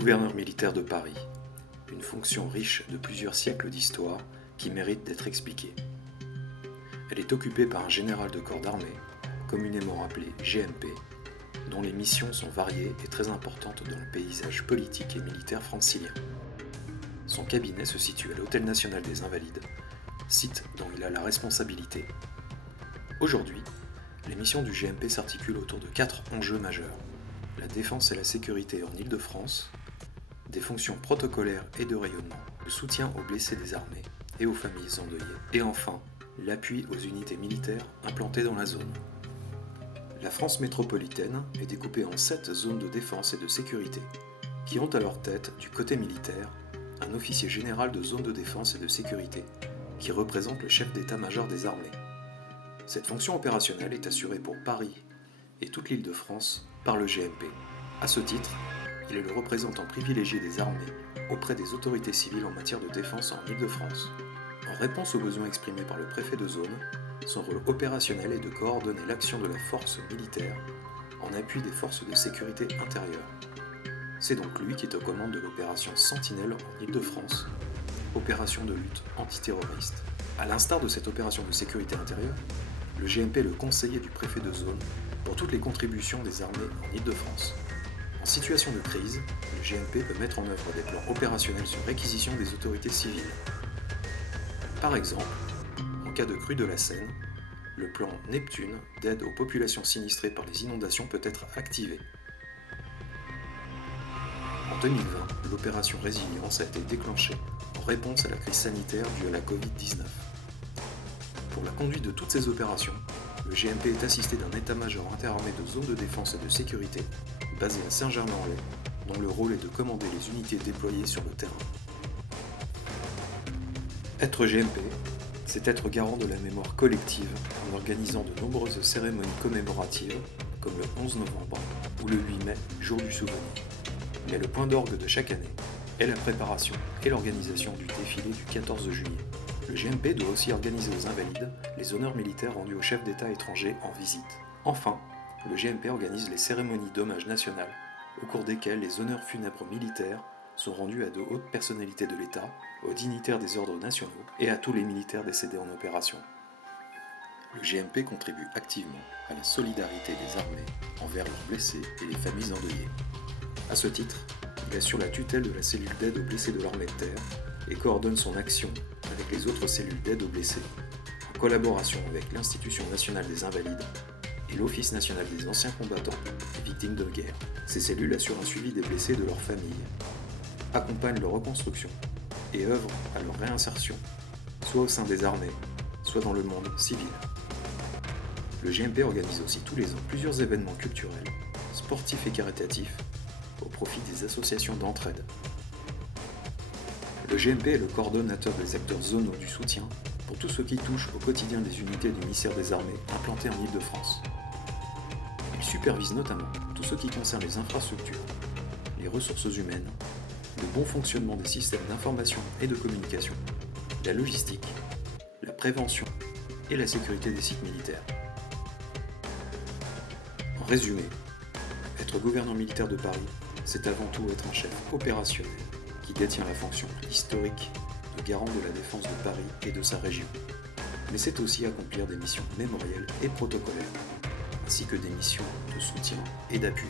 Gouverneur militaire de Paris, une fonction riche de plusieurs siècles d'histoire qui mérite d'être expliquée. Elle est occupée par un général de corps d'armée, communément appelé GMP, dont les missions sont variées et très importantes dans le paysage politique et militaire francilien. Son cabinet se situe à l'Hôtel National des Invalides, site dont il a la responsabilité. Aujourd'hui, les missions du GMP s'articulent autour de 4 enjeux majeurs: la défense et la sécurité en Île-de-France, des fonctions protocolaires et de rayonnement, le soutien aux blessés des armées et aux familles endeuillées, et enfin, l'appui aux unités militaires implantées dans la zone. La France métropolitaine est découpée en 7 zones de défense et de sécurité, qui ont à leur tête, du côté militaire, un officier général de zone de défense et de sécurité, qui représente le chef d'état-major des armées. Cette fonction opérationnelle est assurée pour Paris et toute l'Île-de-France par le GMP. À ce titre, il est le représentant privilégié des armées auprès des autorités civiles en matière de défense en Île-de-France. En réponse aux besoins exprimés par le préfet de zone, son rôle opérationnel est de coordonner l'action de la force militaire en appui des forces de sécurité intérieure. C'est donc lui qui est aux commandes de l'opération Sentinelle en Île-de-France, opération de lutte antiterroriste. À l'instar de cette opération de sécurité intérieure, le GMP est le conseiller du préfet de zone pour toutes les contributions des armées en Île-de-France. En situation de crise, le GMP peut mettre en œuvre des plans opérationnels sur réquisition des autorités civiles. Par exemple, en cas de crue de la Seine, le plan Neptune d'aide aux populations sinistrées par les inondations peut être activé. En 2020, l'opération Résilience a été déclenchée en réponse à la crise sanitaire due à la Covid-19. Pour la conduite de toutes ces opérations, le GMP est assisté d'un état-major interarmé de zones de défense et de sécurité, basé à Saint-Germain-en-Laye, dont le rôle est de commander les unités déployées sur le terrain. Être GMP, c'est être garant de la mémoire collective en organisant de nombreuses cérémonies commémoratives, comme le 11 novembre ou le 8 mai, jour du souvenir. Mais le point d'orgue de chaque année est la préparation et l'organisation du défilé du 14 juillet. Le GMP doit aussi organiser aux Invalides les honneurs militaires rendus aux chefs d'État étrangers en visite. Enfin, le GMP organise les cérémonies d'hommage nationales, au cours desquelles les honneurs funèbres militaires sont rendus à de hautes personnalités de l'État, aux dignitaires des ordres nationaux et à tous les militaires décédés en opération. Le GMP contribue activement à la solidarité des armées envers leurs blessés et les familles endeuillées. À ce titre, il assure la tutelle de la cellule d'aide aux blessés de l'armée de terre et coordonne son action avec les autres cellules d'aide aux blessés, en collaboration avec l'Institution nationale des invalides et l'Office national des anciens combattants et victimes de guerre. Ces cellules assurent un suivi des blessés et de leurs familles, accompagnent leur reconstruction et œuvrent à leur réinsertion, soit au sein des armées, soit dans le monde civil. Le GMP organise aussi tous les ans plusieurs événements culturels, sportifs et caritatifs au profit des associations d'entraide. Le GMP est le coordonnateur des acteurs zonaux du soutien pour tout ce qui touche au quotidien des unités du ministère des Armées implantées en Île-de-France. Il supervise notamment tout ce qui concerne les infrastructures, les ressources humaines, le bon fonctionnement des systèmes d'information et de communication, la logistique, la prévention et la sécurité des sites militaires. En résumé, être gouverneur militaire de Paris, c'est avant tout être un chef opérationnel qui détient la fonction historique de garant de la défense de Paris et de sa région. Mais c'est aussi accomplir des missions mémorielles et protocolaires, ainsi que des missions de soutien et d'appui.